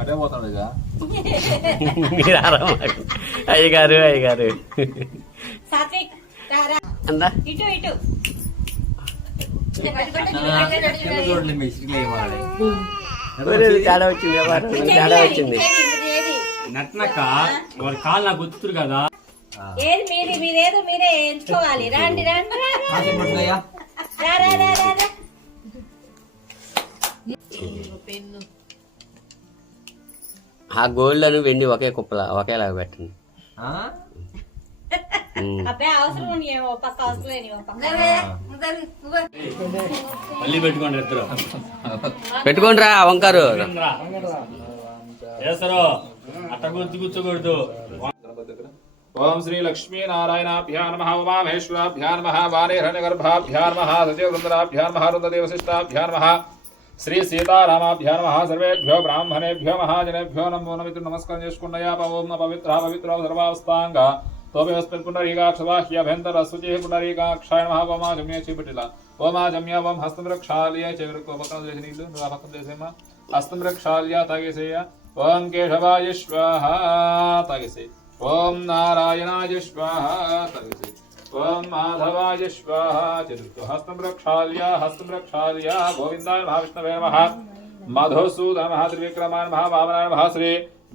అటే పోతాడు ఇక అయ్యగారు అయ్యగారు అందా చూడండి మిస్టేక్ తేడా వచ్చింది తేడా వచ్చింది నట్నక్క వాడి కాళ్ళు నాకు గుర్తురు కదా. ఏది మీరేదో మీరే ఎంచుకోవాలి. రండి రండి ఆ గోల్డ్ అని వెండి ఒకే కుప్పల ఒకేలాగా పెట్టండి. అబ్బాయి అవసరం ఏమో పక్క అవసరం లేని మళ్ళీ పెట్టుకోండి ఇద్దరు పెట్టుకోండిరా వంకారు చేస్తారు అట్ట గుర్తు కూర్చోకూడదు. ఓం శ్రీ లక్ష్మీ నారాయణాభ్యా నమః ఉమామహేశ్వరాభ్యా నమః వాణిహిరణ్యగర్భాభ్యా నమః సత్యవసుందరాభ్యా నమః రుద్రదేవశిష్టాభ్యా నమః శ్రీ సీతారామాభ్యా నమః సర్వేభ్యో బ్రాహ్మణేభ్యో మహాజనేభ్యో నమో నమితి నమస్కారం చేసుకున్నయా ఓం పవిత్ర పవిత్ర సర్వావస్థాంగ తోపేస్మిన్ పుండరీకాక్షవాహ్యభ్యంతర శుచి పుండరీకాక్షాయ నమః ఓమాజమ్య చేపట్టిల ఓమాజమ్య ఓం హస్తం రక్షాల్య చెవిరకు పక్కన చేసి నీళ్ళు నువ్వు ఆ పక్కన చేసేమా హస్తం రక్షాల్య తాగేసేయ ఓం కేశవాయ స్వాహ తాగేసే ఓం నారాయణాయ స్వాహ తాగేసే ఓం మాధవాయ స్వాహ చతుర్థ హస్తం రక్షాల్య గోవిందాయ నమః విష్ణవే నమః మధుసూదన నమః త్రివిక్రమాయ నమః వామనాయ నమః శ్రీ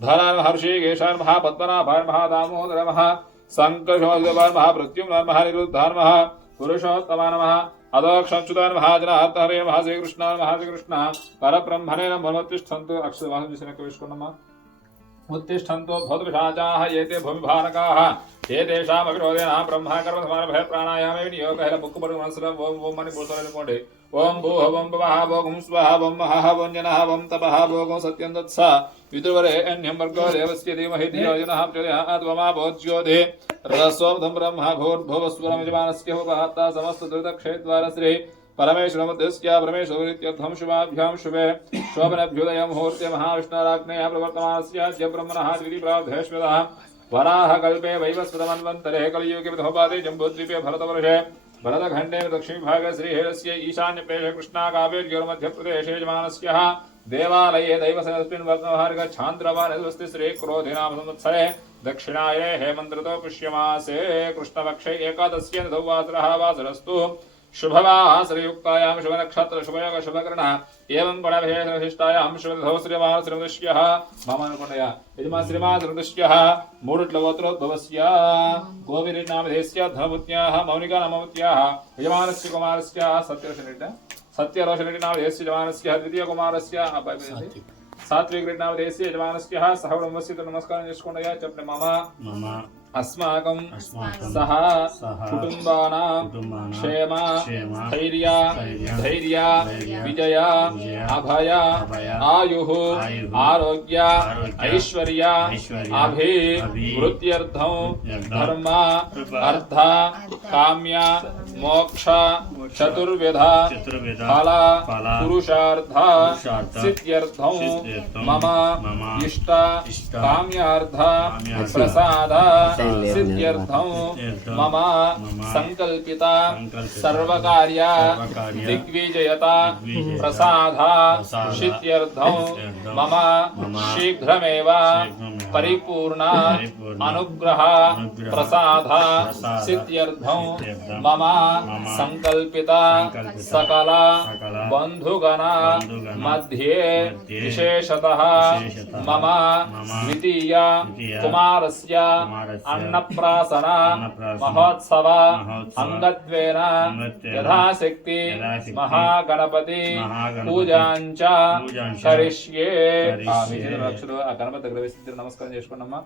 ధరాయ నమః ఋషికేశాయ నమః పద్మనాభాయ నమః దామోదర నమః సంకర్షణోద్భవాయ నమః ప్రత్యుమ్నాయ నమః నిరుద్ధాయ నమః పురుషోత్తమాయ నమః అదోక్షంచుతాయ నమః జనార్దహరే నమః శ్రీకృష్ణాయ నమః శ్రీకృష్ణ పరబ్రహ్మణే నమః ఉత్తిష్టంతు అక్షరవాహం చేసిన విష్ణునమ్మ उत्तिष्ठन्तो भूतपिशाचाः एते भूमिभारकाः एतेषाम् अविरोधेन ब्रह्माकर्म समारभय प्राणायामे विनियोगः मुक्कुपरि मनसुरं ओम ओम मणि पूर्णकोण्डे ओम भूः ओम भवः भोगं स्वः ओम महः ओम जनः ओम तपः भोगं सत्यं तत्स विदुर्वरे अन्यं वर्गो देवस्य धीमहि धियो यो नः प्रचोदयात् त्वमा भोज्योति रसोऽधं ब्रह्म भूर्भुवस्वरं यजमानस्य उपहत्ता समस्त दुरितक्षेत्रद्वार श्री परमेश्वरमध्यस्य परमेश्वरीत्यर्थं शुभाभ्यां शुभे शोभनभ्युदय मुहूर्ते महाविष्णुराग्नेय प्रवर्तमानस्य अद्य ब्रह्मणः द्वितीयप्रार्थेष्वतः वराहकल्पे वैवस्वतमन्वन्तरे कलियुगे विधोपादे जम्बूद्वीपे भरतवर्षे भरतखण्डे दक्षिणभागे श्रीहरस्य ईशान्यप्रदेशे कृष्णाकाव्यमध्यप्रदेशे यजमानस्यः देवालये दैवसस्मिन् वर्णमार्गच्छान्द्रवानस्ति श्रीक्रोधिनाम संवत्सरे दक्षिणाये हेमन्तऋतौ पुष्यमासे कृष्णपक्षे एकादश्य नववासरः वासरस्तु शुभवासरयुक्तायां शुभनक्षत्र शुभयोग शुभकर्ण एवं गुणविशेषविशिष्टायां शुभधौ श्रीमाश्रीमदृश्यः मम अनुकुण्डया यजमा श्रीमाश्रीमदृश्यः मूढुट्लवोत्रोद्भवस्य गोविरिनामधेयस्य धनभूत्याः मौनिकानामवत्याः यजमानस्य कुमारस्य सत्यरोशनिनामधेयस्य यजमानस्य द्वितीयकुमारस्य सात्विकनामधेयस्य यजमानस्य सहकुटुम्बस्य नमस्कारं చేసుకుంటయా చెప్పండి మమ अस्माकं सह कुटुम्बानां क्षेम स्थैर्य धैर्य विजय अभय आयुः आरोग्य ऐश्वर्य अभिवृद्ध्यर्थं धर्म अर्थ काम्य मोक्ष चतुर्विध फल पुरुषार्थ सिद्ध्यर्थं मम इष्ट काम्यार्थ प्रसाद सिद्ध्यर्थं मम संकल्पित सर्वकार्य दिग्विजयता प्रसाद सिद्ध्यर्थं मम शीघ्रमेव परिपूर्ण अनुग्रह प्रसाद सिद्ध्यर्थं मम संकल्पित सकल बंधुगण मध्ये विशेषतः मम द्वितीय कुमारस्य अन्नप्राशन महोत्सव अंगत्वेन यथाशक्ति महागणपति पूजांच करिष्ये गणपति नमस्कार చేసుకున్నమ్మా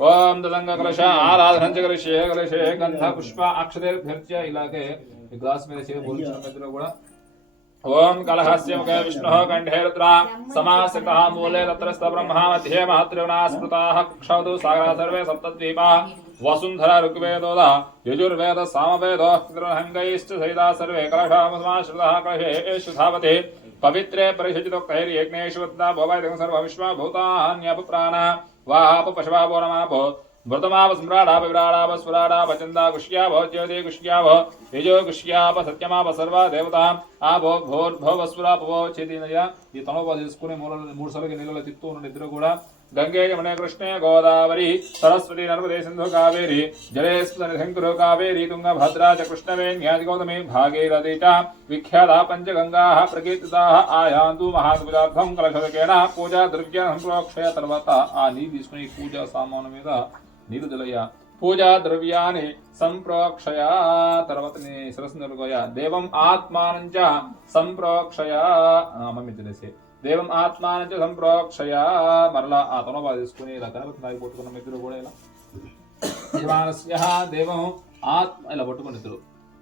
ఓం తదంగ కలశ ఆరాధన కరిష్యే కలశే గంధ పుష్ప అక్షతేర్భ్యర్చ్య ఇలాగే ఈ గ్లాస్ మీద చేయ బోల్చిన మధ్యలో కూడా ओम कलहस्य मुखे विष्णुः कंठे रुद्रा समाश्रितः मूले तत्रस्थ ब्रह्मा मध्ये महत्रिवना स्मृताः क्षौतु सागरा सर्वे सप्तद्वीपा वसुंधरा ऋग्वेदोद यजुर्वेद सामवेदो पितृहंगैश्च सहिता सर्वे कलशामसमाश्रितः कलशेषु धावते पवित्रे परिषिचितोक्तैर्यज्ञेषु वद्दा भोवायतं सर्वविश्वा भूतान्यपप्राणा वाप पशवा वो नमापो व्रतमाप सम्राडाप विराडाप स्वराडाप चंदा कुश्याप ज्योति कुश्याप यजो कुश्याप सत्यमाप सर्व देवता आभो भोर्भवस्वरापवो చేతినయ ఈ తనోపా చేసుకుని మూడు సార్లు నీళ్ళలో తిప్పుతూ ఉన్న ఇద్దరు కూడా गंगे यमुने कृष्णे गोदावरी सरस्वती नर्मदे सिंधु कावेरी जलेस्मिन् शंकरो कावेरी तुंगभद्रा च कृष्णवेण्या गौतमी भागीरथी च विख्याता पंचगंगाः प्रकीर्तिताः आयान्तु महापूजार्थं कलशोदकेन पूजा द्रव्य संप्रोक्षय తర్వాత ఆ నీరు తీసుకుని పూజా సామాను మీద నీరు జలయ పూజా ద్రవ్యాన్ని సంప్రోక్షయ తర్వాత నీ సరస్సు నలుగోయ దేవం ఆత్మానంచ సంప్రోక్షయ మమ్మీ తెలిసే దేవం ఆత్మానంచ సంప్రోక్షయ మరలా ఆ తనోబా తీసుకుని ఇలా గణపతి నాగి పట్టుకున్న ఇద్దరు కూడా ఇలా యజమానస్య దేవం ఆత్మ ఇలా పట్టుకుని ఇద్దరు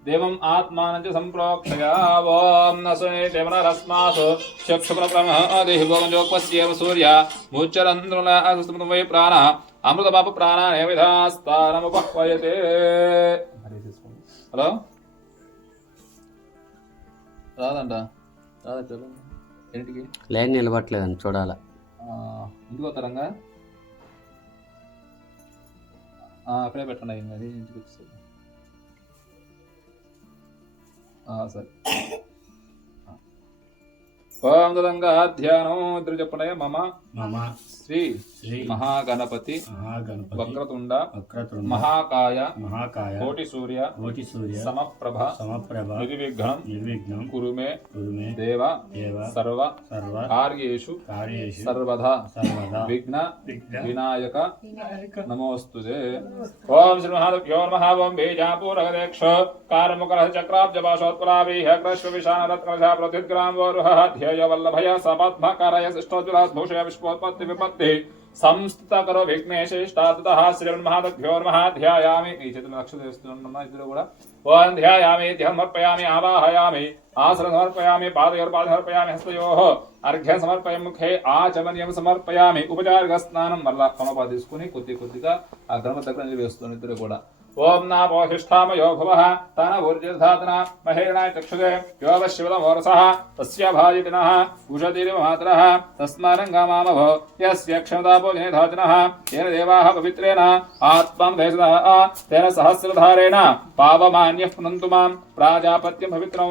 దేవం ఆత్మానంచ సంప్రోక్షయ ఓం నసే దేవనరస్మాసు చక్షుప్రమదేహి భోగంజోపస్యేవ సూర్య ముచ్చరంధ్రుల వై ప్రాణ అమృతపాప ప్రాణానే విధాస్తానముపహ్వయతే. హలో రాదంట రాదా ఏంటికి లైన్ నిలబట్టలేదని చూడాలా ఇంటికి వస్తారంగా అక్కడే పెట్టండి ఇంకా అది ఇంటికి వచ్చేది సరే. ఓం తదంగా ధ్యానం ఇద్దరు చెప్పండి. మమ మమ శ్రీ శ్రీ మహాగణపతి మహాగణపతి వక్రతుండ వక్రతుండ మహాకాయ మహాకాయ కోటి సూర్య కోటి సూర్య సమప్రభ సమప్రభ నిర్విఘ్నం నిర్విఘ్నం కురుమే కురుమే దేవ దేవ సర్వ సర్వ కార్యేషు కార్యేషు సర్వదా సర్వదా విఘ్న విఘ్న వినాయక వినాయక నమోస్తుతే. ఓం శ్రీ మహాదేవ్యో నమః. ఓం బీజాపూరగదేక్ష కార్ముకర చక్రాబ్జపాశోత్పలాభిః కృష్ణవిశానరత్కలశా ప్రతిగ్రాం వోరుహ ధ్యేయ వల్లభయ సపద్మకరయ శిష్టోజ్వలాస్భూషయ విశ్వోత్పత్తి విపత్తి సంస్థిత కరో విఘ్నేశిష్టాతః శ్రీ మహాదేవ్యో నమః. ధ్యాయామి ఈ చేతుల నక్షత్ర చేస్తున్న ఇద్దరు కూడా ఓం ధ్యాయామి ధ్యానమర్పయామి ఆవాహయామి ఆసన సమర్పయామి పాదయోర్పాద సమర్పయామి హస్తయోః అర్ఘ్య సమర్పయ ముఖే ఆచమనీయం సమర్పయామి. ఉపచారిక స్నానం మరలా కమపా తీసుకుని కొద్దిగా ఆ గణపతి దగ్గర వేస్తున్న ఇద్దరు కూడా ఓం నాపోహిష్టామయో భువః తన ఊర్జధాతన మహేరణాయ చక్షుదే యోగశివతమోరసః తస్య భాజితినః ఉషతిరివ మాతరః తస్మారంగామామభ యస్య క్షమతాపో జనేధాతినః తేన దేవాః పవిత్రేణ ఆత్మం దేశదః తేన సహస్రధారేణ పావమాన్యః పునంతు మాం ప్రాజాపత్యం పవిత్రం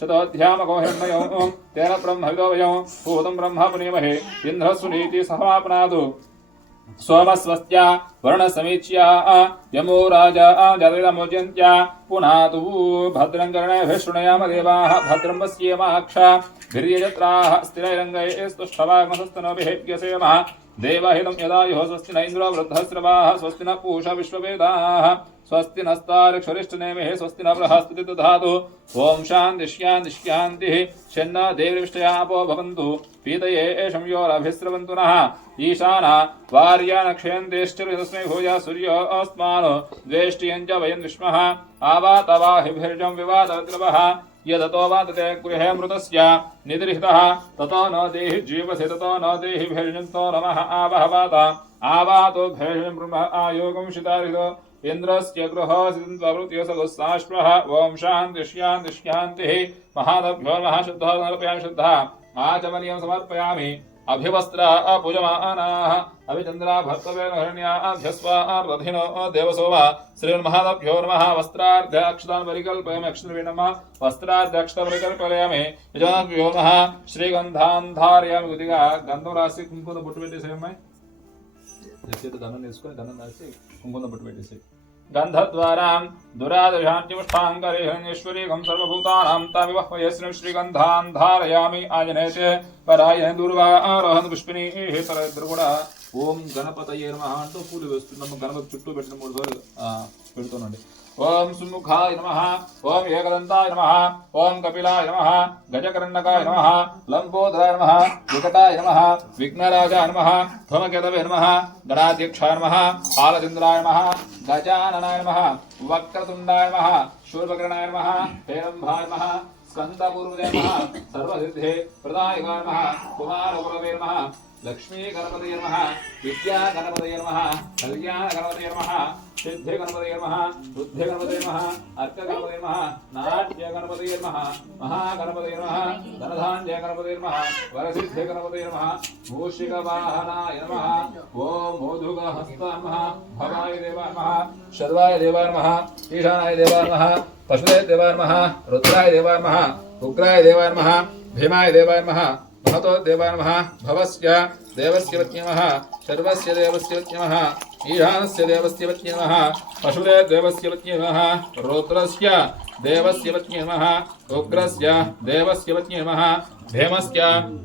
శతోధ్యామకో హిరణ్మయో తేన బ్రహ్మవిదో వయం భూతం బ్రహ్మ పునీమహే ఇంద్రస్సునీతి సహమాపనాదు सोमस्वस्त्य वर्णसमीच्या यमो राजा जातवेदमोच्यन्त्य पुनातु भद्रं कर्णेभिः शृणुयाम देवाः भद्रं पश्येमाक्षा भिर्यजत्राः स्थिरैरङ्गैस्तुष्टवाग्मसस्तनोभिः यसेमः देवहितं यदायुः स्वस्ति न इन्द्रो वृद्धस्रवाः स्वस्ति न पूषा विश्ववेदाः स्वस्ति नस्तारिक्षरिष्टनेमिः स्वस्ति न बृहस्पति दधातु ओम शान्ति शान्ति शान्तिः शन्नो देवरिष्टयापो भवन्तु पीतये एषं योरभिस्रवन्तु नः ईशाना वार्यानक्षयन्तेश्चिरतस्मै भूया सूर्यो अस्मानो द्वेष्टियं च वयं विष्मः आवातवाहिभिर्जं विवादवद्रवः यदतो वातते गृहे मृतस्य निद्रिहितः ततो न देहि जीवसे ततो न देहि भेषजन्तो नमः आवहवात आवातो भेषजं ब्रह्म आयोगं शितारितो इंद्रस्य गृहसिन्द्ववृत्यो सगुस्साश्वः ओम शान्ति शान्ति शान्तिः महादभ्यो महाशुद्धः समर्पयामि शुद्धः आचमनीयं समर्पयामि अभिवस्त्रा पूजमानाः अभिचन्द्रा भर्तवेन हरण्याभ्यस्वार्दधिनो देवसोमा श्रीमहादभ्यो नमः वस्त्रार्धक्षतान् परिकल्पयामि अक्षरवे नमः वस्त्रार्धक्षतान् परिकल्पयामि यजमानभ्यो नमः श्रीगन्धान् धारयामि కొద్దిగా గంధం రాసి కుంకుమ బొట్టు పెట్టేసేయమ్మాయి చేతి దండం వేసుకొని దండం రాసి కుంకుమ బొట్టు పెట్టేసి गन्धद्वारां दुरादशान्तिमुष्टाङ्गरेश्वरीगं सर्वभूतानां तामिवह्वयस्मिं श्रीगन्धान् धारयामि आजनेते परायण दुर्वारोहण पुष्पिणीः तरद्र కూడా ఓం గణపతయే నమః అంటూ పూలు వేస్తున్నాము. గణపతి చుట్టూ పెట్టిన 3 సార్లు పెడుతున్నాండి. ఓం సుముఖాయ నమః ఓం ఏకదంతాయ నమః ఓం కపిలాయ నమః గజకర్ణకాయ నమః లంబోదరాయ నమః వికటాయ నమః విఘ్నరాజాయ నమః ధూమకేతవే నమః గణాధ్యక్షాయ నమః పాలచంద్రాయ నమః గజాననాయ నమః వక్రతుండాయ నమః శూర్పకర్ణాయ నమః హేరంభాయ నమః స్కందపూర్వదే నమః సర్వసిద్ధే ప్రదాయకాయ నమః కుమారగురవే నమః లక్ష్మీ గణపతయే నమః విద్యా గణపతయే నమః కళ్యాణ గణపతయే నమః सिद्धे गणपतये नमः बुद्धे गणपतये नमः अर्क गणपतये नमः नाट्य गणपतये नमः महागणपतये नमः धनधान्य गणपतये नमः वरसिद्धे गणपतये नमः मूषिक वाहनाय नमः ओम मोदुक हस्त नमः भवाय देवाय नमः शर्वाय देवाय नमः ईशानाय देवाय नमः पशुदेव देवाय नमः रुद्राय देवाय नमः उग्राय देवाय नमः भीमाय देवाय नमः महतो देवाय नमः भवस्य देवस्य पत्न्यै नमः सर्वस्य देवस्य पत्न्यै नमः ईशानस्य देवस्य पत्न्यै नमः पशुदेव देवस्य पत्न्यै नमः रुद्रस्य देवस्य पत्न्यै नमः उग्रस्य देवस्य पत्न्यै नमः भीमस्य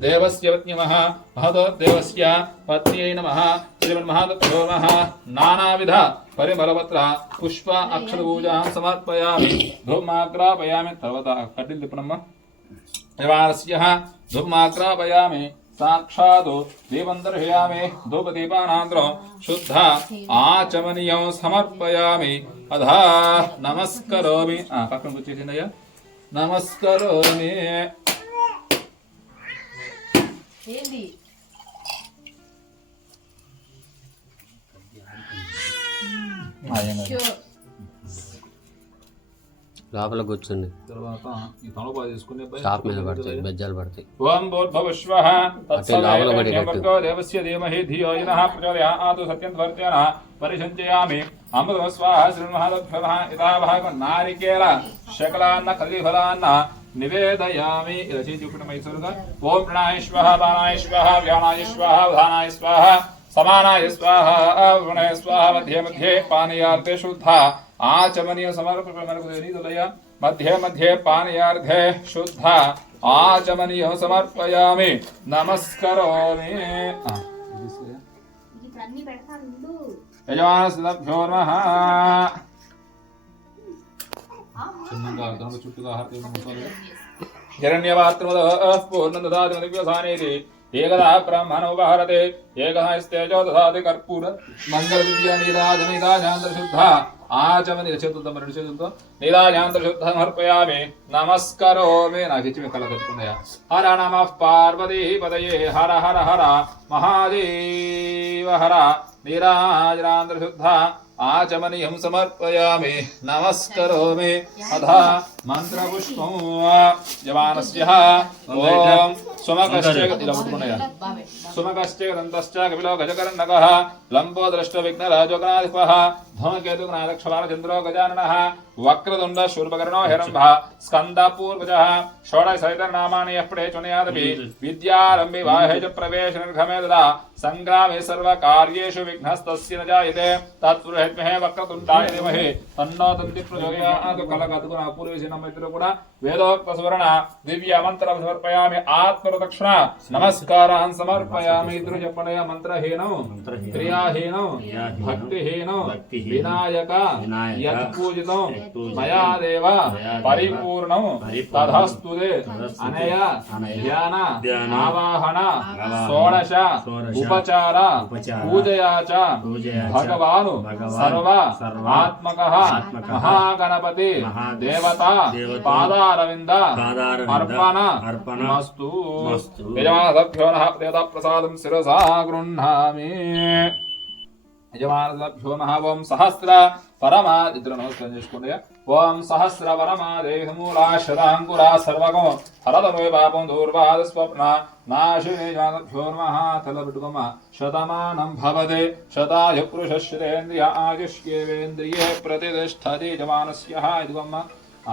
देवस्य पत्न्यै नमः महतो देवस्य पत्न्यै नमः श्रीमन्महादेवाय नमः नानाविध परिमलपत्र पुष्प अक्षतपूजां समर्पयामि धूमाग्रापयामि सर्वदा कड्डिल तिप्पनम्म यवारस्य धूमाग्रापयामि साक्षात् दीपं दर्शयामि धूपदीपानान्तरं शुद्ध आचमनीयं समर्पयामि अधा नमस्करोमि पक्कं కూర్చోండి नमस्करोमि ఏంది లోపల కూర్చుంది తర్వాత ఈ తమలపాకు తీసుకుని షాప్ మీద పడతాయి బెజ్జాలు పడతాయి ఓం భూర్భువస్వః తత్సవితుర్వరేణ్యం దేవస్య ధీమహి ధియో యనః ప్రచోదయాత్ సత్యం వర్తేన పరిశంచయామి అమృతం స్వాహ శ్రీమహాదేవః యథా భాగం నారికేల శకలాన్న కదలీఫలాన్న నివేదయామి రచి చూపుట మైసూరుగా ఓం ప్రణాయ స్వాహ బాణాయ స్వాహ వ్యానాయ స్వాహ ఉదానాయ స్వాహ समानाय स्वाहा वृणाय स्वाहा मध्ये मध्ये पानीयार्थे शुद्ध आचमनीय समर्पयामि मध्ये मध्ये पानीयार्थे शुद्ध आचमनीय समर्पयामि नमस्करोमि यजमानस्भ्यो नमः हिरण्यपात्रमदः पूर्णं ददाति मदिव्यसानेति एकदा ब्रह्मणोपहरते एकदा स्तेजो ददाति कर्पूर मङ्गलदिव्यनिदाजनिदाजान्तरशुद्धा आचमनि चतुर्थं निदाजान्तरशुद्धं समर्पयामि नमस्करोमि नाकिचिमे कला कట్టుకున్నాయా हर नमः पार्वती पदये हर हर हर महादेव हर निराजनान्तरशुद्धा आचमनीयं समर्पयामि नमस्करोमि अधा मन्त्रपुष्पं यमानस्य ॐ सुमकश्च दन्तश्च कपिलो गजकर्णकः लम्बोदृष्टविघ्नराजोगणाधिपः धूमकेतुगणादक्षवालचन्द्रो गजाननः वक्रतुण्ड शूर्पकर्णो हिरण्यः स्कन्दपूर्वजः षोडशसहितनामानि यः पठेत् चुनयादपि विद्यारम्भे बाह्ये च प्रवेशे निर्गमे तदा संग्रामे सर्वकार्येषु विघ्नस्तस्य न जायते तत्पुरुषेत्महे वक्रतुण्डाय धीमहि तन्नो दन्ति प्रचोदयात् कलकतुना पूर्वस्य नमस्ते కూడా వేదోక్త సువర్ణ దివ్య మంత్రం సమర్పయామి ఆత్మరదక్షిణ నమస్కారాన్ సమర్పయామి ఇద్దరు చెప్పండి మంత్రహీనం క్రియాహీనం భక్తిహీనం వినాయక యత్ పూజితం మయా దేవ పరిపూర్ణం తథాస్తుతే అనయ ధ్యాన ఆవాహన షోడశ ఉపచార పూజయా చ భగవాను సర్వ ఆత్మకః మహాగణపతి దేవత पादारविन्द अर्पणमस्तु यजमानसभ्यो नः देवताप्रसादं शिरसा गृह्णामि यजमानसभ्यो नः ओं सहस्र परमा इద్దరు నమస్కారం చేసుకోండి ఓం సహస్ర పరమాదేహమూలాశదాంకురా సర్వగం హరతమే పాపం దూర్వాద స్వప్న నాశినే యజమానసభ్యో నమః తలబెట్టుకోమ శతమానం భవతే శతాయు పురుషశ్రేంద్రియ ఆయుష్యేవేంద్రియే ప్రతిష్టతి యజమానస్య ఇదిగోమ్మ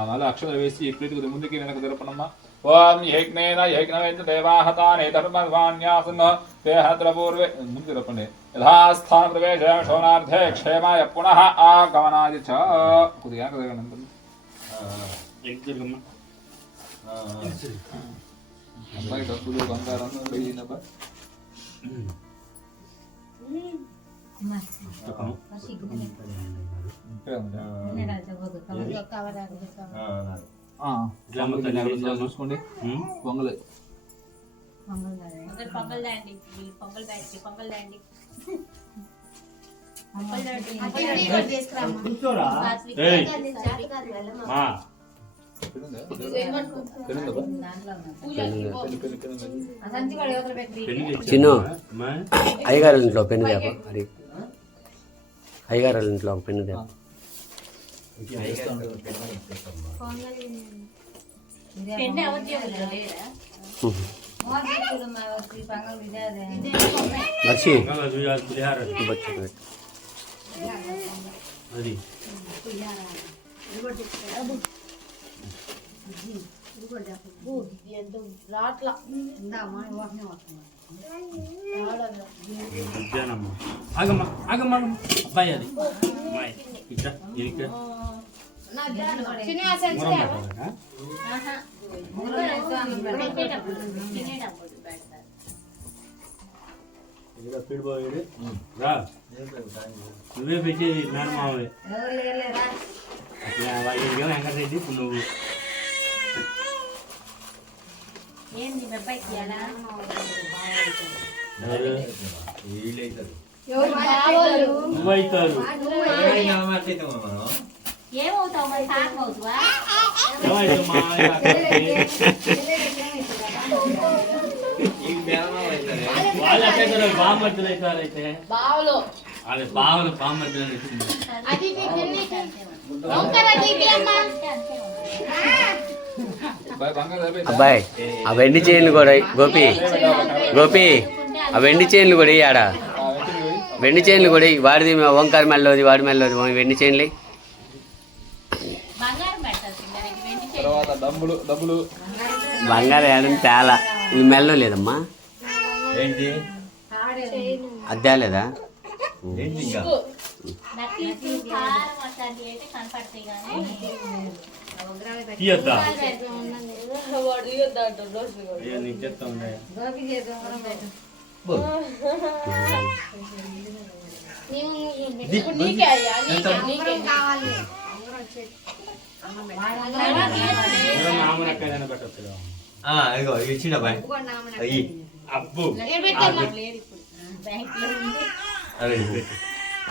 మళ్ళీ అక్షరాలు వేసి ఇప్పటికి ముందుకి వెనక జరపనమ్మా ఓం యజ్ఞేన యజ్ఞవేంద్ర దేవాహతానే ధర్మవాన్యాసన దేహద్ర పూర్వే ముందు జరపండి యథాస్థాన ప్రవేశ శోనార్థే క్షేమాయ పునః ఆగమనాయ చ కొద్దిగా జరగనండి అమ్మాయి డబ్బులు బంగారం పోయినప్ప చూసుకోండి పొంగల్ చిన్న అయ్యగారి ఇంట్లో పెన్ను అది అయ్యగారు వాళ్ళ ఇంట్లో ఒక పెన్ను దే. పెన్ను ఎవరు జేబులో లేరా? మర్చి పులిహార అది మధ్యాహ్నమ్మా ఆగమ్మా ఆగమ్మా అబ్బాయి అది అమ్మాయి ఇక్కడ ఇక్కడ నువ్వే పెట్టేది మేనమావే వెంకటరెడ్డి ఇప్పుడు నువ్వు ఏంది మీ అబ్బాయికి ఇయ్యాలా? నువ్వైతారు ఏమవుతావు మరి? తాకం అవుతావా? ఏమైతమ్మా వాళ్ళు అట్లయితే బామ్మర్దులు అవుతారు అయితే వాళ్ళ బావలు బామ్మర్దులు వచ్చింది అబ్బాయి ఆ వెండి చైన్లు కూడా గోపి గోపి ఆ వెండి చైన్లు కూడా ఆడ వెండి చైన్లు కూడా వాడిది ఓంకార మెల్లోది వాడి మెల్లోది వెండి చైన్లు బంగారం పెడతారు సింగారెడ్డి, వెండి చేయి. తర్వాత డబ్బులు బంగారం ఏడని తేలా ఇది మెల్లో లేదమ్మా ఏంటి అద్దా లేదా ఏంటి ఇంకా నక్లీస్, హారం అట్లాంటివి అయితే కనపడతాయి కానీ తీయద్దా అయ్యో నీకు చెప్తా ఉండే నామనక్కడైనా పెట్టచ్చు ఇదిగో ఇవి ఇచ్చిండ బాయ్ అయ్యి అబ్బు లేదు ఇప్పుడు బ్యాంకులో ఉంది.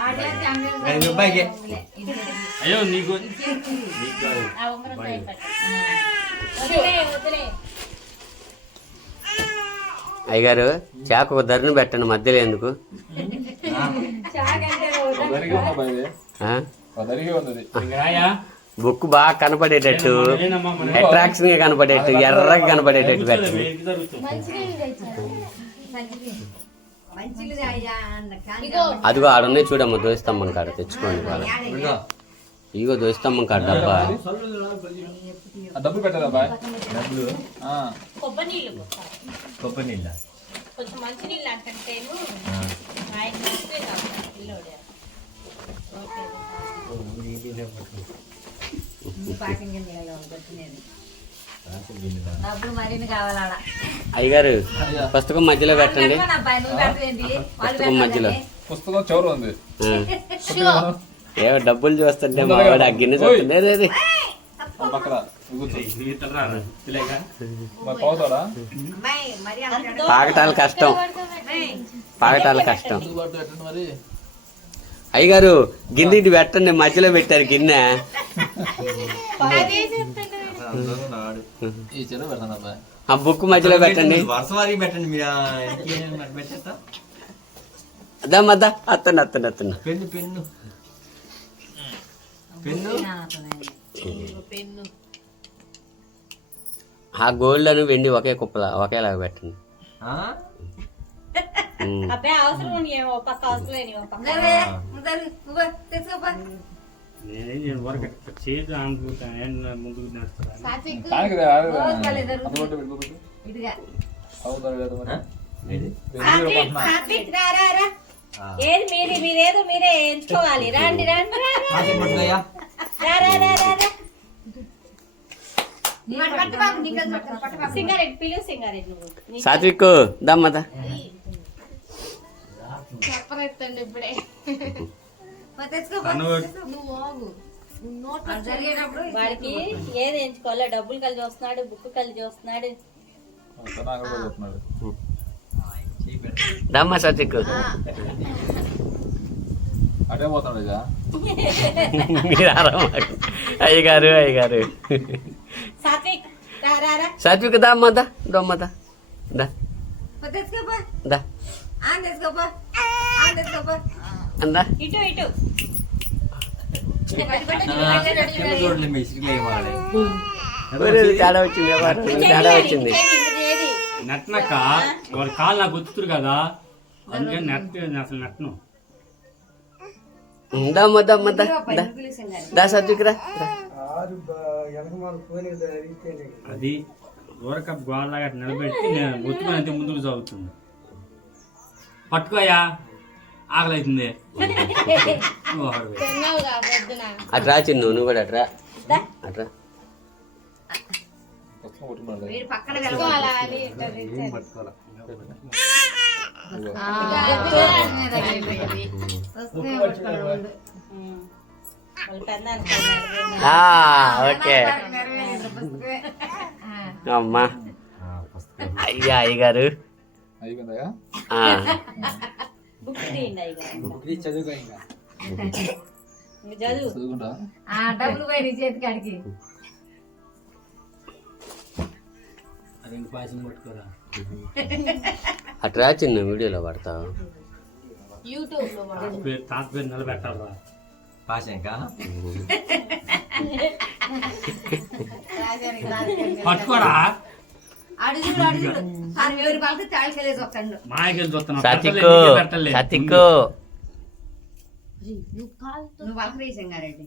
అరే అబ్బాయికి అయ్యో నీకు నీకు కాదు ఆ ఉంగరం సైడ్ పెట్టు. వదిలే అయ్యగారు చాకు ఒక ధరను పెట్టండి మధ్యలో ఎందుకు దరిగి ఉన్న బాయ్ ఆ? దరిగి ఉన్నది ఇంక రాయా బుక్ బాగా కనపడేటట్టు అట్రాక్షన్ గా కనపడేట్టు ఎర్రగా కనపడేటట్టు పెట్టండి అదిగో ఆడున్నాయి చూడమ్మా దోస్తమ్మని కాడ తెచ్చుకోండి బాగా ఇగో దోస్తమ్మని కాడ డబ్బా ఆ డబ్బులు పెట్టదా బాయ్ డబ్బులు కొబ్బరి నీళ్ళు పోస్తారు. కొబ్బరి నీళ్ళ కొంచెం మంచి నీళ్ళు అంటేను ఆయన మంచిదే కావాలి పిల్లోడే. డబ్బులు మరిన్ని కావాలా? అయ్యగారు పుస్తకం మధ్యలో పెట్టండి పుస్తకం మధ్యలో పుస్తకం చౌరు ఉంది ఆ. ఏవో డబ్బులు చూస్తుంటే మా వాడు ఆ గిన్నె చూస్తుండే రే రే. పక్కన తెలియక పోతాడా పాకటాలు కష్టం పాకటాలు కష్టం అయ్యగారు గిన్నె ఇటు పెట్టండి మధ్యలో పెట్టారు గిన్నె ఈ చెరువు పెడతాను అబ్బాయి ఆ బుక్ మధ్యలో పెట్టండి వరుస వారికి పెట్టండి మీరు పెట్టేస్తా అద్దమ్మద్దా అత్తండి అత్తండి అత్తండి పెన్ను పెన్ను పెన్ను ఆ గోల్డ్ అని వెండి ఒకే కుప్పలా ఒకేలాగా పెట్టండి అబ్బాయి అవసరం ఏమో పక్క అవసరం లేని పక్క నేను వరకు చేతి అనుకుంటాను ముందుకు నడుస్తాను దానికి ఏది మీరేదో మీరే ఎంచుకోవాలి. రండి రండి సింగారెడ్డి పిలువు సింగారెడ్డి నువ్వు సాత్విక్ దమ్మదా వాడికి ఏది ఎంచుకోవాలో డబ్బులు కలిసి వస్తున్నాడు బుక్ కలిసి వస్తున్నాడు. దమ్మ సాత్విక్ అటే పోతాడు ఇక మీరు అయ్యగారు అయ్యగారు సాత్విక్ రా రా రా సాత్విక్ దమ్మదా దమ్మదా దా దా అందా ఇటు ఇటు కింద చూడలే మీ ఇసుకలో ఏం వాడే. తేడా వచ్చింది తేడా వచ్చింది. నట్నక్క వాడి కాలు నాకు గుర్తురు కదా, అందుకని అసలు నట్టను. దమ్మ దమ్మ దా సర్దుకురా. అది ఊరకప్ గోడలాగా నిలబెట్టి నేను గుర్తుకొని అంతే ముందుకు సాగుతుంది. పట్టుకోయా, ఆకలి అవుతుంది. అట్రా చిన్ను, నువ్వు కూడా అట్రా అట్రా. మీరు పక్కన కలుసుకోవాలా అని ఓకే అమ్మా. అయ్యా అయ్యగారు అయిపోయిందా? బుక్ తీయండి అయ్యి చదువుగా చదువు చదువుకుంటా. డబ్బులు పోయి చేతి కాడికి రెండు పాయసం పట్టుకోరా. అట్రా చిన్న వీడియోలో పడతావు. యూట్యూబ్ లో తాత పేరు నిలబెట్టాలరా. పాశంకా పట్టుకోరా. ఎవరి పలికి తాళకెళ్ళేసి ఒక్కండు మాయకెళ్ళి చూస్తున్నా. సతికో సతికో నువ్వు పలకరి సంగారెడ్డి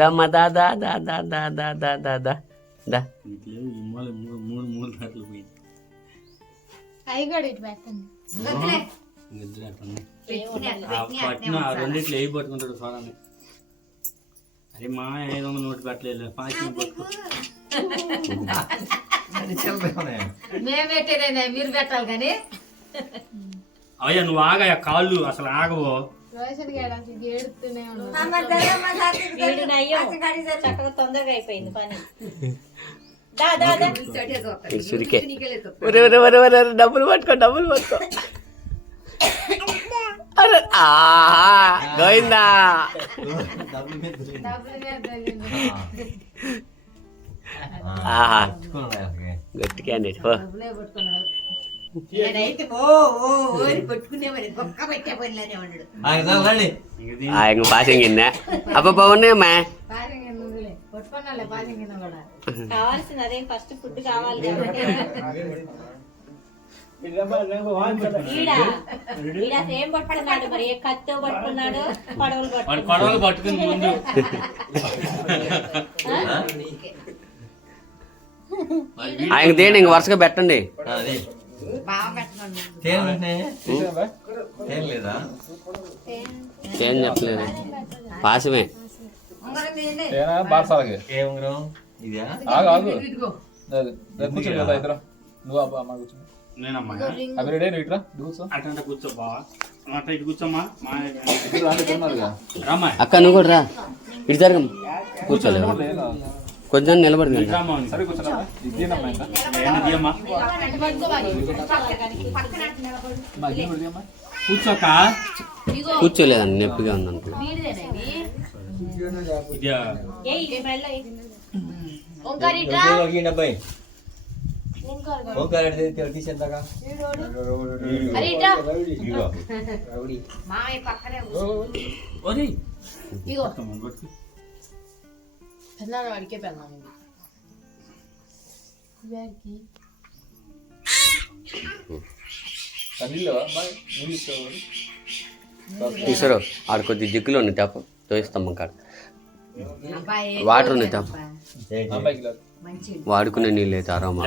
దమ్మ దా దా దా దా దా దా దా దా దా దా. మూడు గంటలు పోయింది. అవి కూడా ఇటు పెట్టండి పట్టిన రెండిట్లు ఏ పట్టుకుంటాడు చూడండి. అరే మా 500 నోటు పెట్టలేదు, పాయసం పట్టుకో. మేము పెట్టేదే మీరు పెట్టాలి కానీ అయ్యా నువ్వు ఆగా, కాళ్ళు అసలు ఆగవు. ఏడుతూనే చక్కగా తొందరగా అయిపోయింది పని. సురికే డబ్బులు పట్టుకో డబ్బులు పట్టుకో. అరే గోవిందా. గట్టి క్యాండిడేట్ ఆయన పాసింగ్ కిందా అబ్బా ఉన్నాయమ్మా. పట్టుకున్నా పాసం కింద కూడా కావాల్సింది అదే ఫస్ట్ ఫుడ్ కావాలి కాబట్టి ఈడ ఏం పట్టుకున్నాడు మరి, ఏ కత్తో పట్టుకున్నాడు, పడవలు పట్టుకుని ముందు ఆయన దేని ఇంక వరుసగా పెట్టండి. ఏం చెప్పలేదు, పాసమే. బార్సాలకి ఇదా కూర్చోండి కదా ఇద్దరు. నువ్వు అబ్బా అమ్మ కూర్చో. నేనమ్మా అవి రెడీ నువ్వు ఇట్రా కూర్చో. అట్లా కూర్చో బావా, అట్లా ఇటు కూర్చోమ్మా. రామ్మా అక్క నువ్వు కూడా రా, ఇటు జరగమ్మ. కూర్చోలేదు కొంచెం నిలబడింది. సరే కూర్చోరా. ఇదేనమ్మా ఇంకా కూర్చోక కూర్చోలేదండి, నొప్పిగా ఉంది అనుకో. డబ్బాయి తీసేద్దాకా మామయ్య పక్కనే పెన్నాడు వాడికే పెన్నాను తీసారు ఆడ కొద్ది జిగ్గులో ఉన్నాయి తప్ప తోయిస్తాం కాడ వాటర్ ఉన్నాయి తప్ప వాడుకునే నీళ్ళు అయితే అరవమా.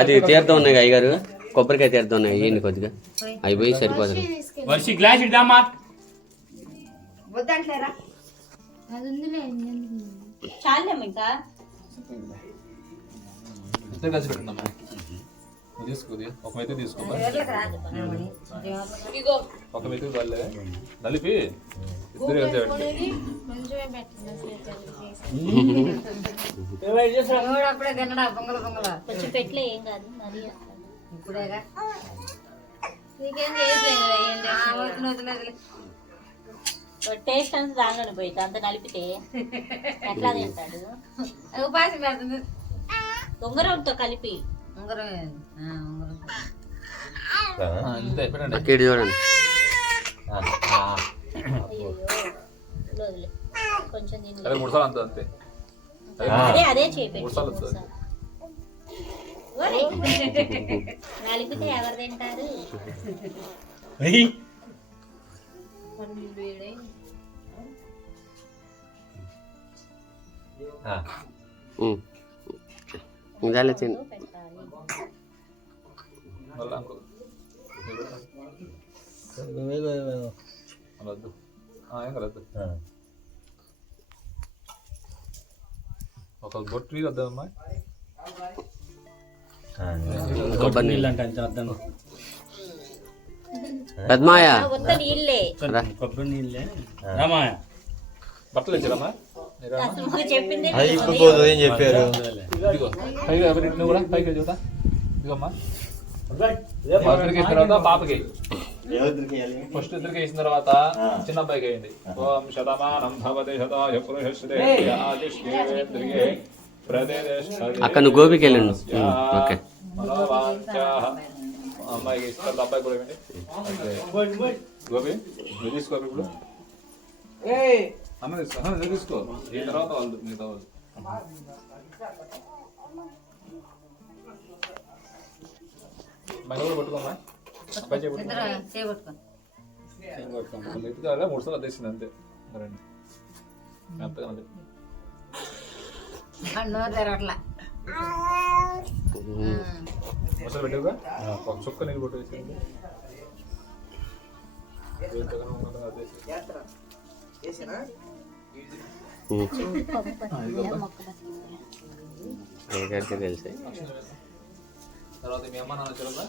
అది తీర్థం ఉన్నాయి అయ్యగారు, కొబ్బరికాయ తీర్థం ఉన్నాయి, ఇవ్వండి కొద్దిగా అవి పోయి సరిపోతుంది. వర్షి గ్లాస్ ఇద్దామా. వద్దంటారా చాలేమ్మ ఇంకా కలిసి పెట్టుకుందామా. తీసుకోది ఒక మెతుకు తీసుకో, ఒక మెతుకు చల్లే నలిపి ఇద్దరు కలిసి అప్పుడే తిన్నడా పొంగల పొంగల కొంచెం పెట్లే ఏం కాదు మరి ఇప్పుడేగా నీకేం చేయట్లేదు. టేస్ట్ అంతా దానిలోనే పోయింది అంత నలిపితే ఎట్లా తింటాడు ఉపాసం పెడుతుంది ఉంగరంతో కలిపి ఉంగరం ఉంగరం అంతే పెట్టండి. అక్కడ చూడండి. అయ్యో వదిలే. కొంచెం అదే తిని 3 సార్లు అంతే అంతే. అదే చేపెట్టి 3 సార్లు వస్తుంది. నలిపితే ఎవరు తింటారు ఇందాలే తిని పెట్టాలి మళ్ళీ అంకుల్ వద్దు ఏం కలద్దు. ఒక బొట్టు వద్దామమ్మా. కొబ్బరి నీళ్ళు నీళ్ళు అంటే అంత అర్థం. పెద్దమాయ ఉత్త నీళ్ళే కొబ్బరి నీళ్ళే రామాయ బట్టలు ఇచ్చారమ్మా. అసలు మాకు చెప్పిందే అది ఇప్పుడు పోదు ఏం చెప్పారు. ఇదిగో పైగా ఎవరి నువ్వు కూడా పైకి చూడ. ఇదిగమ్మా ఇద్దరికి వేసిన తర్వాత పాపకి ఫస్ట్ ఇద్దరికి వేసిన తర్వాత చిన్న అబ్బాయికి అయింది. ఓం శతమానం భవతి శతాయ పురుషశ్రేయ ఆదిష్యేంద్రియే ప్రతిష్టతి అక్కడ నువ్వు గోపికి వెళ్ళండి. ఓకే మనోవాంఛాః. అమ్మాయికి ఇస్తారు. అబ్బాయి కూడా ఇవ్వండి. గోపి నువ్వు తీసుకో ఇప్పుడు. అన్న తీసుకో. నువ్వు తీసుకో. ఈ తర్వాత వాళ్ళు మిగతా వాళ్ళు. కూడా పట్టుకోమ్మా. అబ్బాయి చేయబట్టుకో. చేపట్టుకో ఎత్తుకోవాలా 3 సార్లు అద్దేసింది అంతే. రండి మెత్తగా ఉంది. నోరు తెరవట్లా ముసలు పెట్టావుగా ఒక చుక్క నీళ్ళు కొట్టు వేసేయండి. తెలిసి తర్వాత మీ అమ్మ నాన్న వచ్చారా?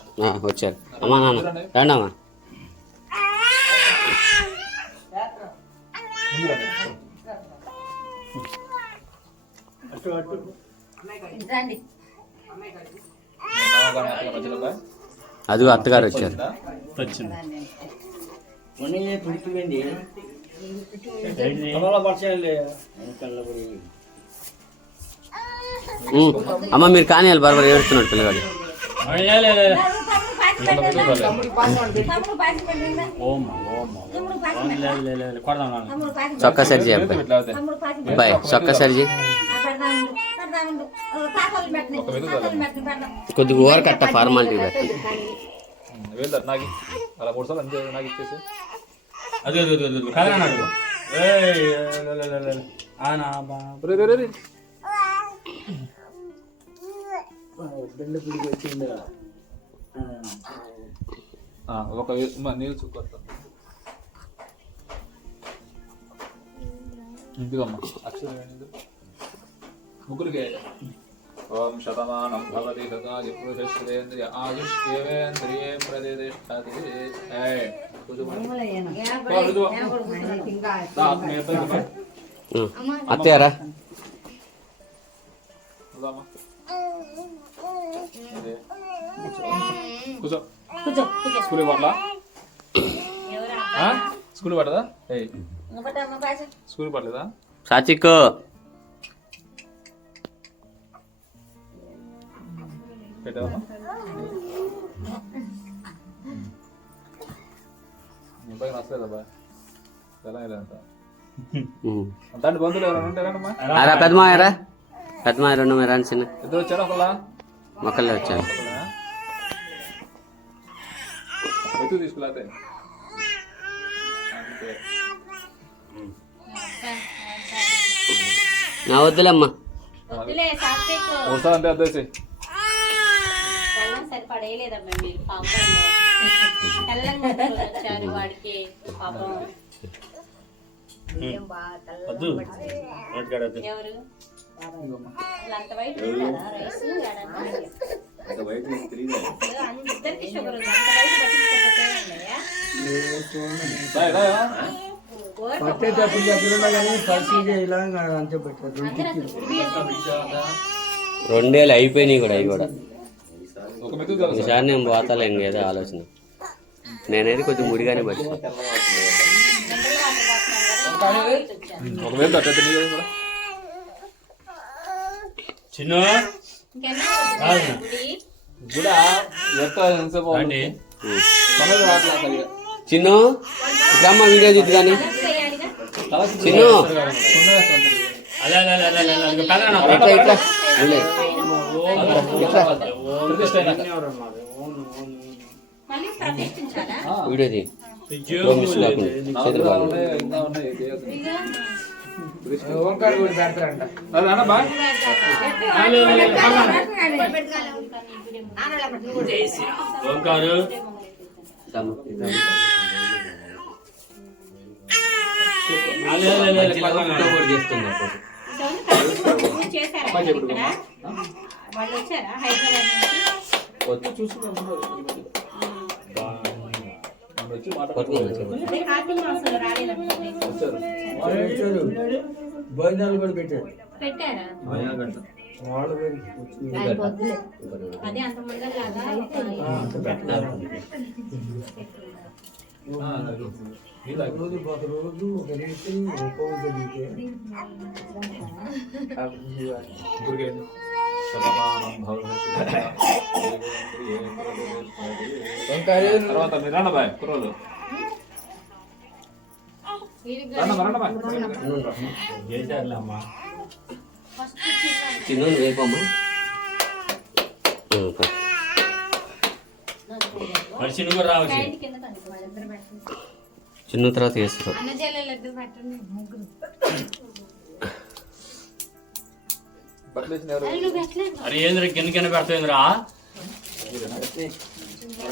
వచ్చారు. అమ్మా నాన్న రండి అమ్మా. రండి అదిగో అత్తగారు వచ్చారు. వచ్చింది అమ్మ మీరు కానీ బరబర్ ఏడుస్తున్నాడు పిల్లగాడు. చొక్కా సర్జీ అబ్బాయి అబ్బాయి చొక్కా సర్జీ కొద్దిగా ఓవర్ కట్ట ఫార్మాలిటీ పెట్టి వెళ్తారు నాకు అలా 3 సార్లు అంతే నాకు ఇచ్చేసి. అదే కదన్నాడు. ఒక నీళ్ళు చుక్కొస్తాను. ఇంటికమ్మా అక్షరం ముగ్గురికి. ఓం శతమానం భవతి శతాయ పురుషశ్రేంద్రియ ఆయుష్యేంద్రియే ప్రతిష్టతి. అత్తయ్యారా కూర్చో. స్కూల్ పట్ల స్కూల్ పట్టదా? స్కూల్ పట్టలేదా? సాచిక్ పెట్టావమ్మా. నీ అబ్బాయి నచ్చలేదబ్బా. ఎలా అంత అంత బంధువులు ఎవరైనా ఉంటారమ్మా? రా పెద్దమాయరా. పెద్దమాయ రెండు మీరు రాని చిన్న ఇద్దరు వచ్చారా? ఒకలా మొక్కలే వచ్చాను. వెతుకు తీసుకులాతే నా వద్దులేమ్మా. వద్దులే సాత్విక్ ఒకసారి అంటే అద్దేసి బెల్లం సరిపడేయలేదమ్మా మీరు పాపంలో తెల్లంగా వచ్చారు వాడికి పాపం. వద్దు ఎవరు అంత వైట్ రైస్ ఇద్దరికి షుగర్ ఉంది. అంత వైట్ పట్టించుకోకపోతే ఉన్నాయా రెండేళ్ళు అయిపోయినాయి కూడా అవి కూడా. ఒక మెతుకు తెలుసా? ఈసారి నేను పోతాలే ఇంకేదో ఆలోచన. నేనైతే కొంచెం ముడిగానే పట్టి మినరల్ వాటర్ పోతున్నాం కదా ఒకవేళ తట్టదు నీ కదా చిన్న కూడా ఎంత ఎంతసేపు అండి మనది రాట్లా సరిగా చిన్ను రమ్మ వీడియో చూద్దు కానీ చిన్ను అదే అదే అదే అదే అదే పెదనా ఇట్లా ఇట్లా ఉండే. మళ్ళీ ప్రతిష్ఠించాలా వీడియో తీ మిస్ కాకుండా చేతులు కాకుండా అన్న బా ఓంకారు అదే అదే అదే చేస్తున్నా చేశారా ఇక్కడ? వాళ్ళు వచ్చారా హైదరాబాద్ నుంచి? వచ్చి చూసుకున్నాను వచ్చి ముందు కార్తీక మాసంలో రాలేదనుకోండి. భోజనాలు కూడా పెట్టారు పెట్టారా అదే అంత ముందరలాగా రోజు ఒక రీతి ఒక్కొక్క జరిగితే తర్వాత మీరు రండి బాయ్ కుర్రోలు రండి బాయ్ చేశారులే అమ్మా చిన్ను వేపమ్మా మరి చిన్న కూడా రావచ్చు ఇంటి కింద కనుక్కో, వాళ్ళిద్దరు పెట్టండి. చిన్న తర్వాత చేస్తాం అన్న చెల్లెలు ఇద్దరు పెట్టండి ముగ్గురు బట్టలు వేసిన ఎవరు అది నువ్వు పెట్టలేదు. అరే ఏంద్ర కింద కింద పెడతాయిందిరా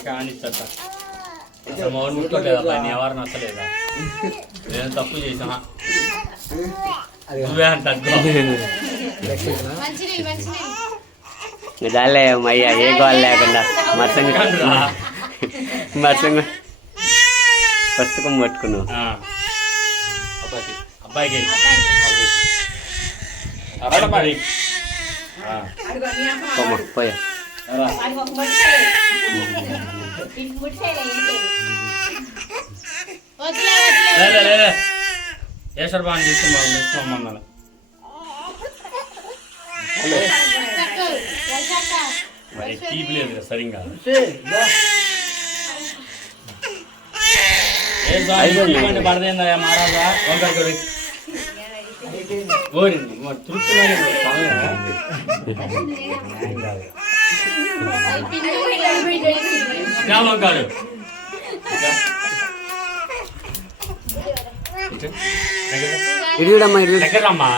కానిచ్చట అసలు మా ఊరు ముట్టుకోలేదా అబ్బాయి నీ ఎవరు నచ్చలేదా నేను తప్పు చేసానా నువ్వే అంట మంచినీళ్ళు దాలే అయ్యా ఏ గోల్ లేకుండా మత్సంగా మత్సంగా పుస్తకం పట్టుకున్నావు అబ్బాయికి అబ్బాయికి రండి బాయ్ పోమ్మా పోయా వాడికి ఒక ముట్టికాయలు. ఇంటి ముట్టికాయలు ఏం లేదు. వదిలే వదిలే లేదా లేదా ఏశ్వర బాగా తీసుకోమన్నాను పెట్టు వెళ్ళాక మరి తీపి లేదు కదా సరిగ్గా ఏ పడదేందా మారాలా వంకరకొడి ఓరింది మరి తృప్తిలోనే వంకాడు ఇటు చూడమ్మా ఇటు చూడు. దగ్గర రమ్మా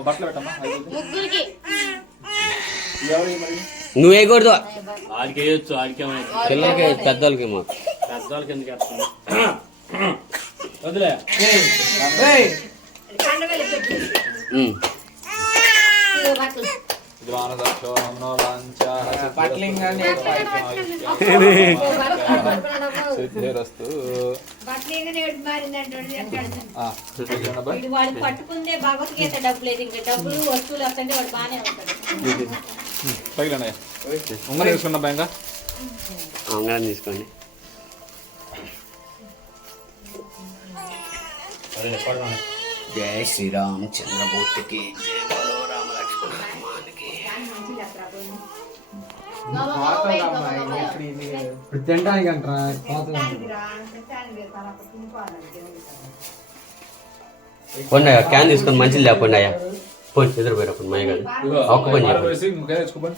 బట్టలు పెట్టమ్మా ముగ్గురికి ఎవరు మరి నువ్వు వేయకూడదు ఆడికి వేయొచ్చు ఆడికేమైతే పిల్లలకి పెద్దోళ్ళకి ఏమో పెద్దవాళ్ళకి ఎందుకు వేస్తాను వదిలే ఉమ్. సిద్ధిరస్తు వీడు వాడు పట్టుకుందే భగవద్గీత డబ్బు లేదు, ఇంకా డబ్బులు వస్తువులు వస్తుంటే వాడు బాగానే ఉంటాడు. పగిలినాయా ఉంగరం వేసుకున్నా భయంగా ఉంగరం తీసుకోండి అదే పడదాం జై శ్రీరామ్ చంద్రమూర్తికి జై బలో రామ లక్ష్మణ హనుమాన్కి. ఇప్పుడు తినడానికి అంటారా పోండి క్యాన్ తీసుకొని మంచిది లేకపోండి అయ్యా పోయి ఎదురు పోయినప్పుడు మై గారు ఒక్క పని చెప్పండి తెచ్చుకోండి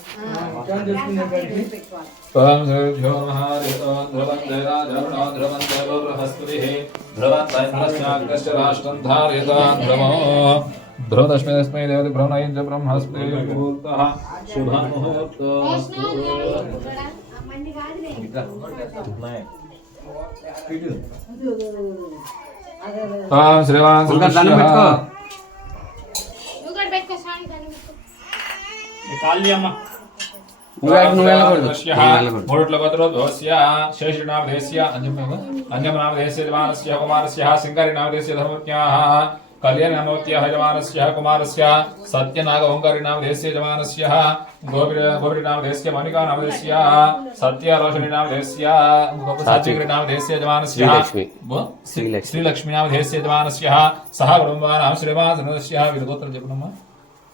ధ్రువదశ్మి తస్మై దేవతి బ్రహ్మణైంచ బ్రహ్మస్మై ముహూర్తః శుభముహూర్తో శ్రీవాన్ దండం పెట్టుకో నువ్వు కూడా పెట్టుకో సాయి దాన్ని పెట్టుకో. కాళ్ళు అమ్మ నువ్వు వెళ్ళకూడదు నువ్వు వెళ్ళకూడదు మూడుట్లపత్రోద్భవస్య శేషినామధేస్య అంజం నామధేస్య దివానస్య కుమారస్య సింగారి నామధేస్య ధర్మజ్ఞాః कल्याणमोत्यः यजमानस्य कुमारस्य सत्यनाग ओंकारिनामधेयस्य यजमानस्य गोपिनामधेयस्य मणिकानामधेयस्य सत्यरोशनीनामधेयस्य सात्विकनामधेयस्य यजमानस्य श्रीलक्ष्मीनामधेयस्य यजमानस्य सह कुटुम्बानां श्रीवासनस्य विदगोत्रं जपनम्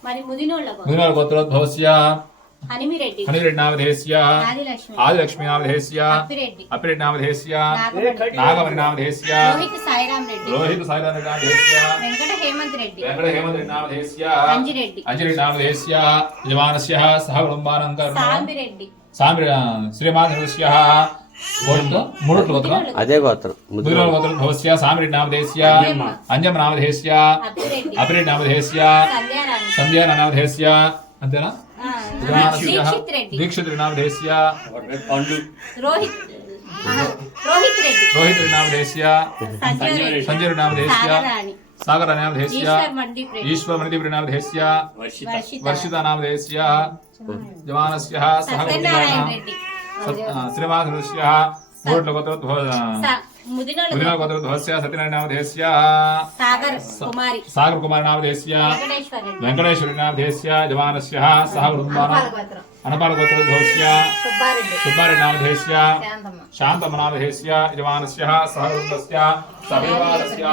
మరి ముదినోళ్ళ मुनिनाल गोत्रोद्भवस्य హనిమిరెడ్డి हनिरेड्नामधेयस्य ఆదిలక్ష్మి आदिलक्ष्मीनामधेयस्य అప్పిరెడ్డి अप्पिरेड्नामधेयस्य నాగమణి नागमणिनामधेयस्य రోహిత్ సాయిరామ్ రెడ్డి रोहित साइरामधेयस्य వెంకట హేమంత్ రెడ్డి वेंकट हेमंतनामधेयस्य అంజిరెడ్డి अंजलिनामधेयस्य यजमानस्य सह कुटुम्बानां సాంబిరెడ్డి श्रीमाधवस्य मूडु गोत्रम् అదే గోత్రం मुद्रा गोत्रोद्भवस्य सामिरेड्नामधेयस्य अंजमनामधेयस्य అప్పిరెడ్డి अपिरेड्नामधेयस्य సంధ్యారాణి संध्यानामधेयस्य अंतेना దీక్షిత్ రెడ్డి दीक्षितनामधेयस्य రోహిత్ రోహిత్ రెడ్డి रोहितनामधेयस्य సంజయ్ రెడ్డి संजयनामधेयस्य సాగరాణి सागरनामधेयस्य ఈశ్వర్ మండీప్ రెడ్డి ईश्वरमणिदेवनामधेयस्य వర్షిత वर्षितानामधेयस्य जवानस्य सह సత్యనారాయణ రెడ్డి श्रीमाधवस्य ముదినోళ్ళ मुदिनागोत्रोद्भवस्य सत्यनारायणनामधेयस्य సాగర్ కుమారి सागरकुमारनामधेयस्य వెంకటేశ్వర రెడ్డి वेंकटेश्वरनामधेयस्य जवानस्य सह कुटुम्बानां अनपालगोत्रोद्भवस्य సుబ్బారెడ్డి सुब्बारेड्नामधेयस्य శాంతమ్మ शान्तमनामधेयस्य जवानस्य सह कुटुम्बस्य सपरिवारस्य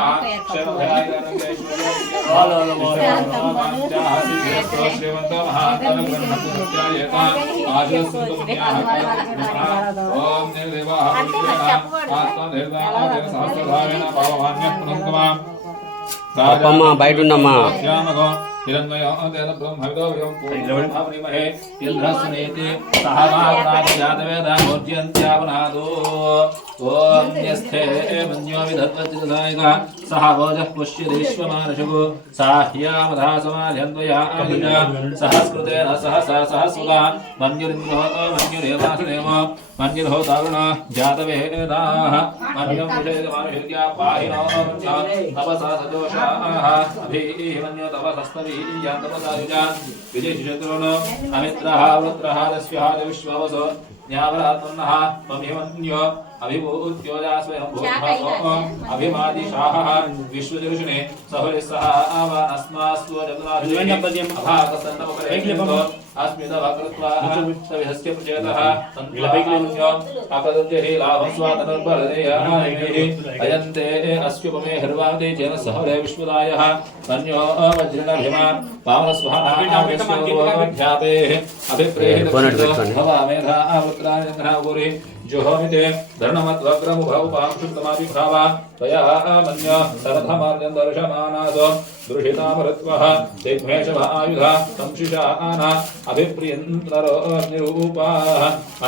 అప్పమ్మ బయట ఉండమ్మా सह भोजः पुष्यदेश्वमानशुगो साह्यामधा समाध्यन्वया सहस्कृतेन सहसा सहस्रुता मन्युरिन्द्रो मन्युरेवासुदेव मन्युर्हो दारुण जातवेदाः मन्यं विषयमानुषित्या पाहिनो तपसा सजोषाः अभिमन्यो तपसस्तभिः तपसा विजयशत्रुनो अमित्रः वृत्रः दस्यः विश्ववसो न्यावरात्मनः ममिमन्यो अभिभूत्योजा स्वयं भूतः अभिमादिशाः विश्वदर्शने सहुरिस्सः आवानस्मास्व जगन्नाथो अस्मितवकृत्वा सविधस्य प्रचेतः तन्त्वामन्यो अपदन्त्यहि लाभं स्वातनुर्बलदेयः अयन्ते अस्युपमे हर्वाते जेन सहुरे विश्वदायः मन्यो वज्रिणभिमा पावनस्वहानाभिस्योध्यापेः अभिप्रेहित भवामेधा आवृत्राणि जङ्घनागुरि जुहोमिते धर्णमद्वग्रमुभौपांशुक्तमाभिभावा त्वया मन्य सरथमार्जन्दर्शमानासो दृशितामृत्वः दिग्मेशभायुधा संशिशाना अभिप्रियन्तरोऽग्निरूपाः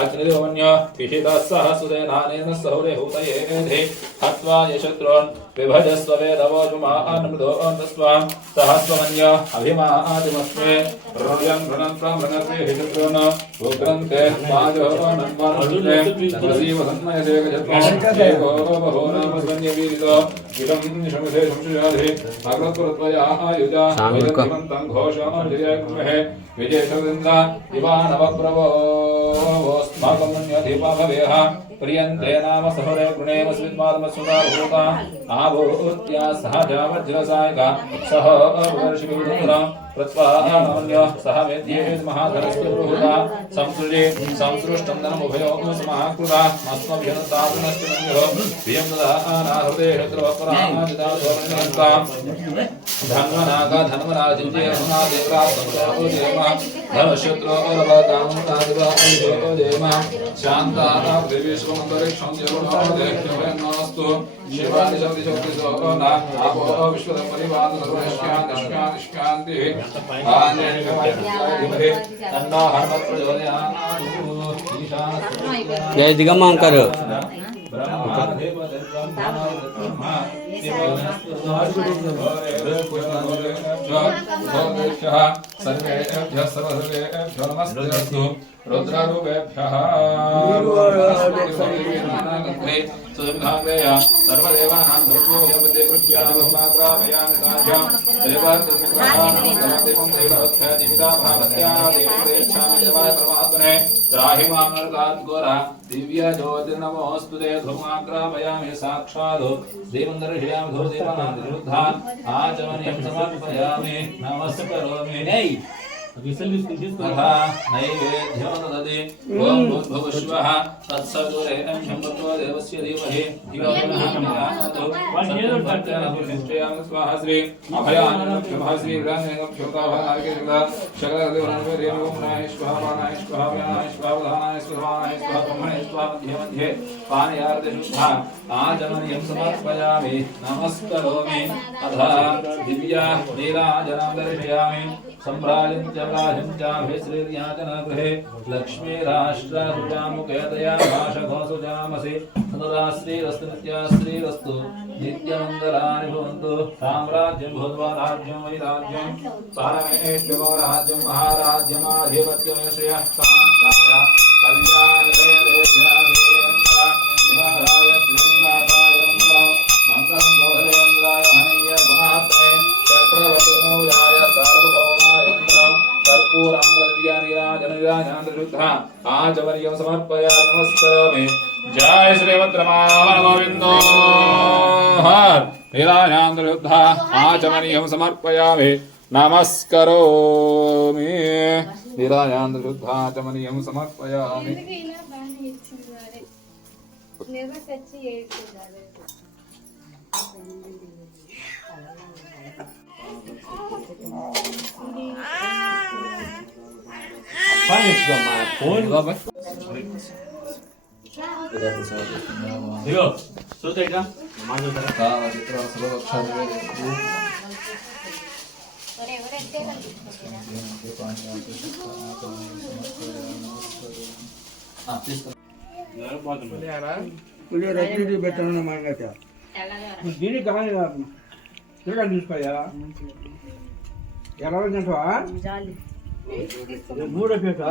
अग्निदेवमन्य पिहितः सह सुदेनानेन सहुरेहूतयेधि हत्वा यशत्रून् विभजस्व वेदवोजुमानमृदो तस्त्वां सहस्वमन्य अभिमादिमस्मे ऋण्यं ऋणन्त्वमृणत्वे हिशत्रून् उग्रन्ते वाजो नन्वानुते प्रसीव सन्मयसेकजत्वो बहो नाम स्वन्यवीरितो विषं शमुषे शंशुजाधि अग्रत्वरत्वया आयुजा वैदन्तिमन्तं घोषं जयकुमहे विजयशवृन्द दिवानवप्रभोस्माकमन्यधिपा भवेह प्रियन्ते नाम सहुरे गृणेव स्विद्मात्मसुता भूता आभूत्या सहजा वज्रसायिका सह वर्षिविधुरा प्रत्वाहान्यो सह वेद्येत् महाधरस्य बृहता संसृजे संसृष्टं धनमुभयोः समाकृता अस्मभ्यन्तापुनश्च मन्यो भियं ददानाहृते हृद्रवक्रादिदासोर्णन्ता धन्वनागा धन्वनाजिञ्जे रघुनादेवरात्मको देव धर्मशत्रोरवकामनादिवा अयुजो देव शान्ताः पृथिवीश्वमन्तरिक्षं जगुणो देह्यभयन्नस्तु शिवानि शक्ति शक्ति सोना आपो विश्वदपरिवाद सर्वनिष्कान्तिः జై దిగమ్మ అంకారు सर्वेभ्यः सर्वसर्वेभ्यो नमस्तेऽस्तु रुद्ररूपेभ्यः सुधाग्रेय सर्वदेवानां भूतो यमते कृष्यामग्रामयामि साध्यं देवत्सुखदेवं देववत्यादिविदा भावत्या देवदेच्छामि देवाय परमात्मने त्राहि मामर्गाद्गोरा दिव्य ज्योतिर्नमोऽस्तुते धूमाग्रामयामि साक्षात् देवं दर्शयामि धो देवानां विरुद्धान् आचमनीयं समर्पयामि नमस्करोमि तथा नैवेद्यं ददति ॐ भूर्भुवस्सुवः तत्सवितुर्वरेण्यं भर्गो देवस्य धीमहि धियो यो नः प्रचोदयात् स्वाहा श्री अभयानन्दं श्री विराजनेकं श्योताभनार्केन्द्र शकलदेवनामरेणुं नाय स्वाहा वानाय स्वाहा व्यानाय स्वाहा वधानाय स्वाहा ब्रह्मणे स्वाहा मध्ये मध्ये पानयार्दशुद्धा आचमनीयं समर्पयामि नमस्करोमि अथा दिव्या नीलाजनं दर्शयामि सम्भ्राजं च राजं चाभिश्रीर्याचनगृहे लक्ष्मीराष्ट्रासुजामुखेतया भाषघोसुजामसि सदा श्रीरस्तु नित्या श्रीरस्तु नित्यमङ्गलानि भवन्तु साम्राज्यं भूत्वा राज्यं वैराज्यं पारमेष्टमो राज्यं महाराज्यमाधिपत्यं श्रियः कान्ताय कल्याणदेवेन्द्राय श्रीनिवासाय मङ्गलं गौरवेन्द्राय हनय गुणात्मने चक्रवर्तितनूजाय सार्वभौमाय कर्पूराम्लदिव्यानिराजननिराजनान्तर्युद्धः आचमनीयं समर्पयामि नमस्करोमि जय श्रीमद्रमावण गोविन्दो हर निराजनान्तर्युद्धः आचमनीयं समर्पयामि नमस्करोमि निराजनान्तर्युद्धः आचमनीयं समर्पयामि ఇగో చూద్దా మా చూద్దారా పెట్టాను మాట దీనికి కానీ తిరగని చూసిపోయా ఎలా తింటావా మూడో పేట